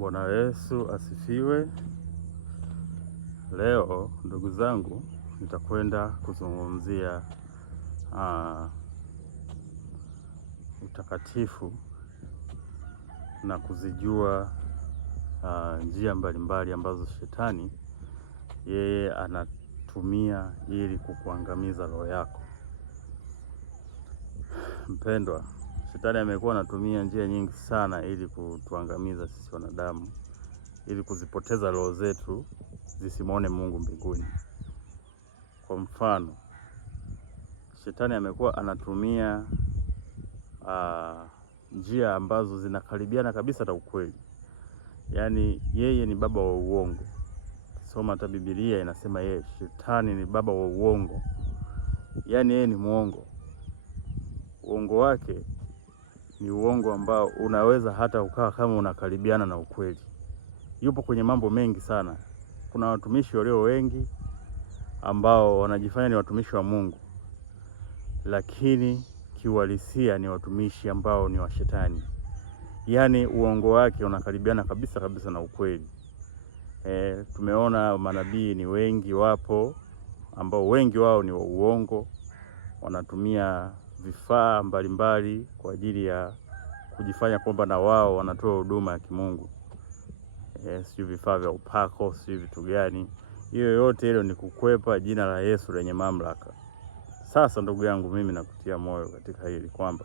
Bwana Yesu asifiwe. Leo ndugu zangu, nitakwenda kuzungumzia utakatifu na kuzijua njia mbalimbali ambazo shetani yeye anatumia ili kukuangamiza roho yako. Mpendwa, shetani amekuwa anatumia njia nyingi sana ili kutuangamiza sisi wanadamu, ili kuzipoteza roho zetu zisimwone Mungu mbinguni. Kwa mfano, shetani amekuwa anatumia njia ambazo zinakaribiana kabisa na ukweli. Yaani yeye ni baba wa uongo. Soma hata Biblia inasema yeye shetani ni baba wa uongo. Yaani yeye ni muongo. Uongo wake ni uongo ambao unaweza hata ukawa kama unakaribiana na ukweli. Yupo kwenye mambo mengi sana. Kuna watumishi walio wengi ambao wanajifanya ni watumishi wa Mungu, lakini kiuhalisia ni watumishi ambao ni wa shetani. Yaani uongo wake unakaribiana kabisa na ukweli. Tumeona manabii ni wengi wapo ambao wengi wao ni wa uongo, wanatumia vifaa mbalimbali kwa ajili ya kujifanya kwamba na wao wanatoa huduma ya kimungu. Sio vifaa vya upako, sio vitu gani. Hiyo yote hilo ni kukwepa jina la Yesu lenye mamlaka. Sasa ndugu yangu, mimi nakutia moyo katika hili kwamba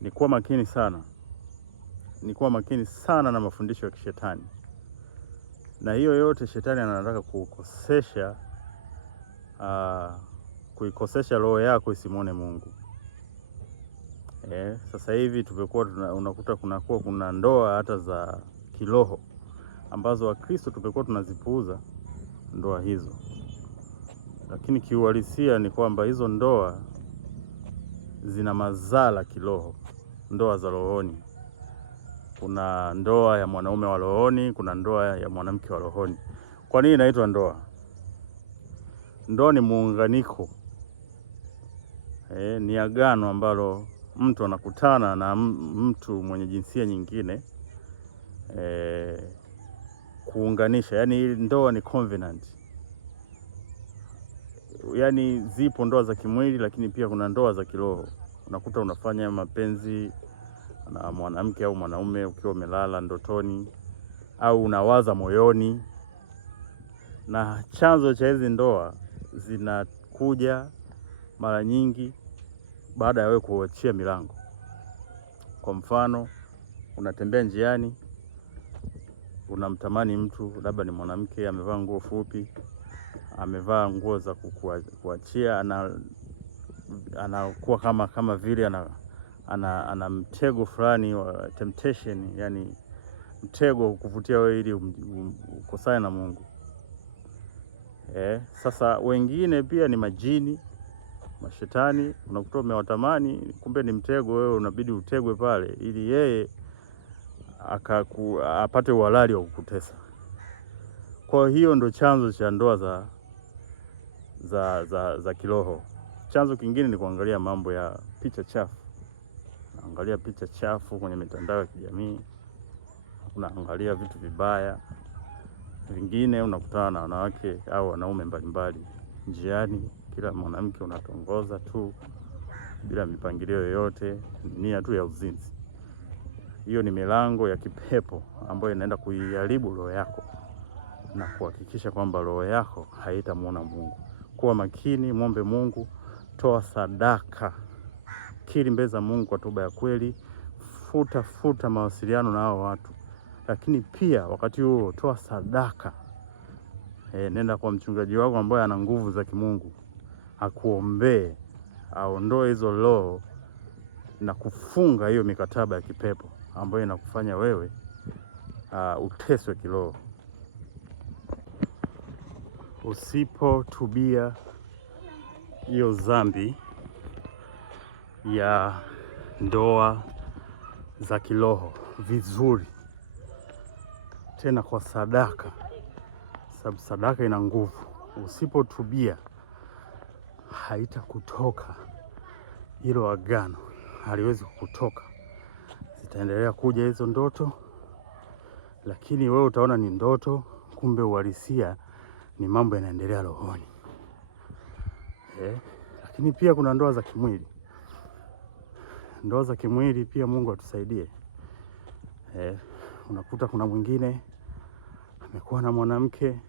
ni kuwa makini sana na mafundisho ya kishetani. Na hiyo yote shetani anataka kuikosesha roho yako isimwone Mungu. Sasa hivi unakuta kuna ndoa hata za kiroho ambazo Wakristo tumekuwa tunazipuuza ndoa hizo. Lakini kiuhalisia ni kwamba hizo ndoa zina madhara kiroho, ndoa za rohoni. Kuna ndoa ya mwanaume wa rohoni, kuna ndoa ya mwanamke wa rohoni. Kwa nini inaitwa ndoa? Ndoa ni muunganiko. Ni agano ambalo mtu anakutana na mtu mwenye jinsia nyingine, kuunganisha. Yaani ndoa ni covenant. Yaani zipo ndoa za kimwili, lakini pia kuna ndoa za kiroho. Unakuta unafanya mapenzi na mwanamke au mwanaume ukiwa umelala ndotoni au unawaza moyoni. Na chanzo cha hizi ndoa zinakuja mara nyingi baada ya wewe kuachia milango. Kwa mfano, unatembea njiani, unamtamani mtu, labda ni mwanamke, amevaa nguo fupi, amevaa nguo za kuachia, anakuwa kama vile ana mtego fulani wa temptation, yani mtego kukuvutia wewe ili ukosane na Mungu. Sasa wengine pia ni majini, mashetani, unakuta umewatamani, kumbe ni mtego, wewe unabidi utegwe pale ili yeye apate uhalali wa kukutesa. Kwa hiyo ndo chanzo cha ndoa za kiroho. Chanzo kingine ni kuangalia mambo ya picha chafu. Unaangalia picha chafu kwenye mitandao ya kijamii, unaangalia vitu vibaya. Vingine unakutana na wanawake au wanaume mbalimbali njiani, kila mwanamke unatongoza tu bila mipangilio yoyote, nia tu ya uzinzi. Hiyo ni milango ya kipepo ambayo inaenda kuiharibu roho yako na kuhakikisha kwamba roho yako haitamuona Mungu. Kuwa makini, muombe Mungu, toa sadaka, kiri mbele za Mungu kwa toba ya kweli, futa mawasiliano na hao watu. Lakini pia wakati huo toa sadaka. Nenda kwa mchungaji wako ambaye ana nguvu za kimungu, akuombee, aondoe hizo roho na kufunga hiyo mikataba ya kipepo ambayo inakufanya wewe uteswe kiroho. Usipotubia hiyo dhambi ya ndoa za kiroho vizuri, tena kwa sadaka, sababu sadaka ina nguvu. Usipotubia haitakutoka hilo agano, haliwezi kukutoka. Zitaendelea kuja hizo ndoto, lakini wewe utaona ni ndoto, kumbe uhalisia ni mambo yanaendelea rohoni. Lakini pia kuna ndoa za kimwili. Ndoa za kimwili pia Mungu atusaidie. Unakuta kuna mwingine amekuwa na mwanamke,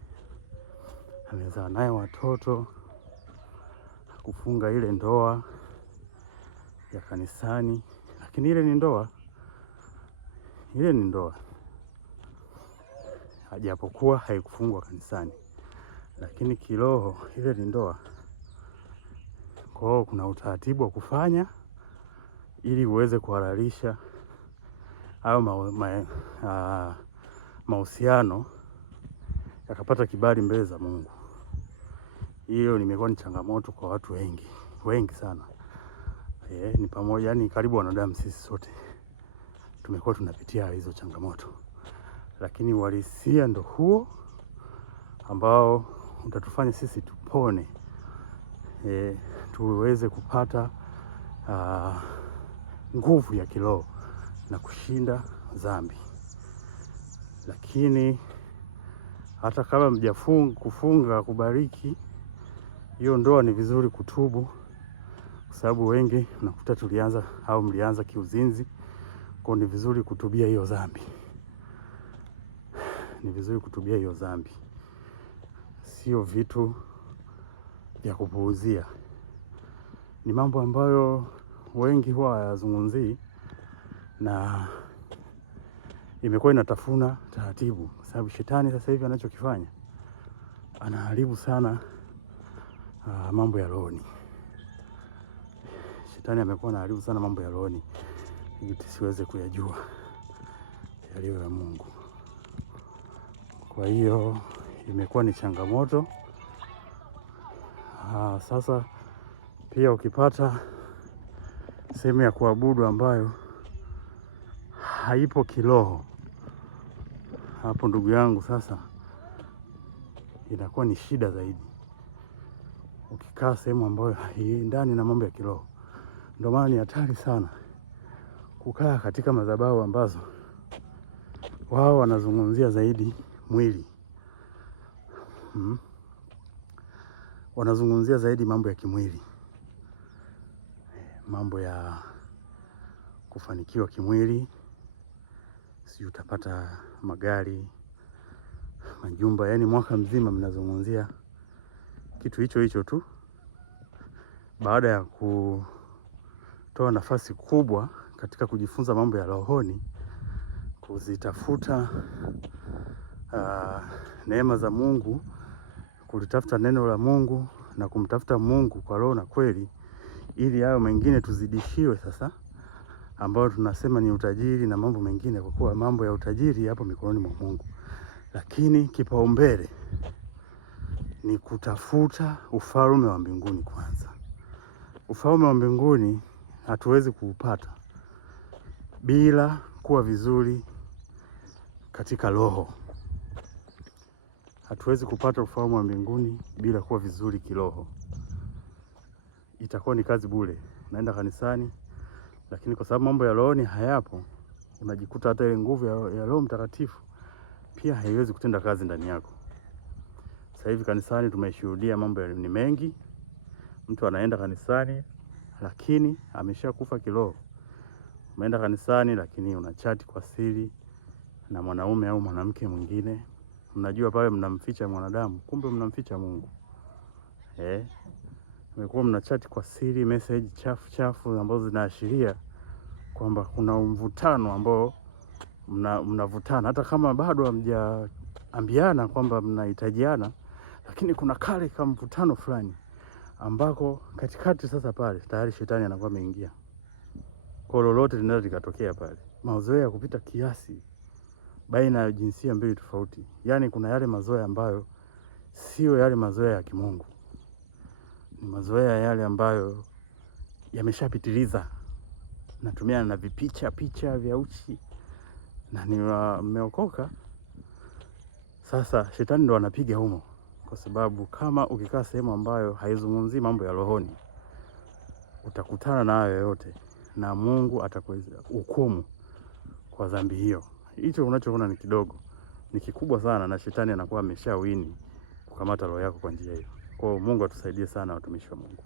amezaa naye watoto, kufunga ile ndoa ya kanisani, lakini ile ni ndoa. Ile ni ndoa, hajapokuwa haikufungwa kanisani, lakini kiroho ile ni ndoa. Kwa hiyo kuna utaratibu wa kufanya ili uweze kuhalalisha au mahusiano yakapata kibali mbele za Mungu. Hiyo nimekuwa ni changamoto kwa watu wengi sana. Ni pamoja, yani karibu wanadamu sisi sote tumekuwa tunapitia hizo changamoto, lakini uhalisia ndo huo ambao utatufanya sisi tupone, tuweze kupata nguvu ya kiroho na kushinda dhambi. Lakini hata kama kufunga kubariki hiyo ndoa, ni vizuri kutubu, kwa sababu wengi unakuta tulianza au mlianza kiuzinzi. Kwa ni vizuri kutubia hiyo dhambi. Ni vizuri kutubia hiyo dhambi. Sio vitu vya kupuuzia. Ni mambo ambayo wengi huwa hayazungumzii, na imekuwa inatafuna taratibu, sababu shetani sasa hivi anachokifanya, anaharibu sana mambo ya rohoni. Shetani amekuwa anaharibu sana mambo ya rohoni ili tusiweze kuyajua yaliyo ya Mungu. Kwa hiyo imekuwa ni changamoto. Sasa pia ukipata sehemu ya kuabudu ambayo haipo kiroho, hapo ndugu yangu, sasa inakuwa ni shida zaidi. Ukikaa sehemu ambayo haiendani na mambo ya kiroho, ndio maana ni hatari sana kukaa katika madhabahu ambazo wao wanazungumzia zaidi mwili. Wanazungumzia zaidi mambo ya kimwili, mambo ya kufanikiwa kimwili. Si utapata magari, majumba, yani mwaka mzima mnazungumzia kitu hicho tu, baada ya kutoa nafasi kubwa katika kujifunza mambo ya rohoni, kuzitafuta neema za Mungu, kulitafuta neno la Mungu na kumtafuta Mungu kwa roho na kweli, ili hayo mengine tuzidishiwe sasa, ambayo tunasema ni utajiri na mambo mengine, kwa kuwa mambo ya utajiri hapo mikononi mwa Mungu. Lakini kipaumbele ni kutafuta ufalme wa mbinguni kwanza. Ufalme wa mbinguni hatuwezi kuupata bila kuwa vizuri katika roho. Hatuwezi kupata ufalme wa mbinguni bila kuwa vizuri kiroho. Itakuwa ni kazi bure. Unaenda kanisani, lakini kwa sababu mambo ya rohoni hayapo, unajikuta hata ile nguvu ya Roho Mtakatifu pia haiwezi kutenda kazi ndani yako. Sasa hivi kanisani tumeshuhudia mambo ni mengi. Mtu anaenda kanisani lakini ameshakufa kiroho. Umeenda kanisani lakini unachati kwa siri na mwanaume au mwanamke mwingine. Mnajua pale mnamficha mwanadamu, kumbe mnamficha Mungu. Mmekuwa mnachati kwa siri message chafu ambazo zinaashiria kwamba kuna mvutano ambao mnavutana, hata kama bado hamjaambiana kwamba mnahitajiana, lakini kuna kale kama mvutano fulani ambako katikati sasa pale tayari shetani anakuwa ameingia. Kwa lolote linaweza likatokea pale. Mazoea ya kupita kiasi baina ya jinsia mbili tofauti. Yaani kuna yale mazoea ambayo sio yale mazoea ya kimungu. Ni mazoea yale ambayo yameshapitiliza. Natumia na picha vya uchi na nimeokoka. Sasa shetani ndo anapiga humo, kwa sababu kama ukikaa sehemu ambayo haizungumzii mambo ya rohoni, utakutana na hayo yote na Mungu atakuhukumu kwa dhambi hiyo hicho unachoona ni kidogo ni kikubwa sana, na shetani anakuwa ameshawini kukamata roho yako kwa njia hiyo. Kwa hiyo Mungu atusaidie sana, watumishi wa Mungu.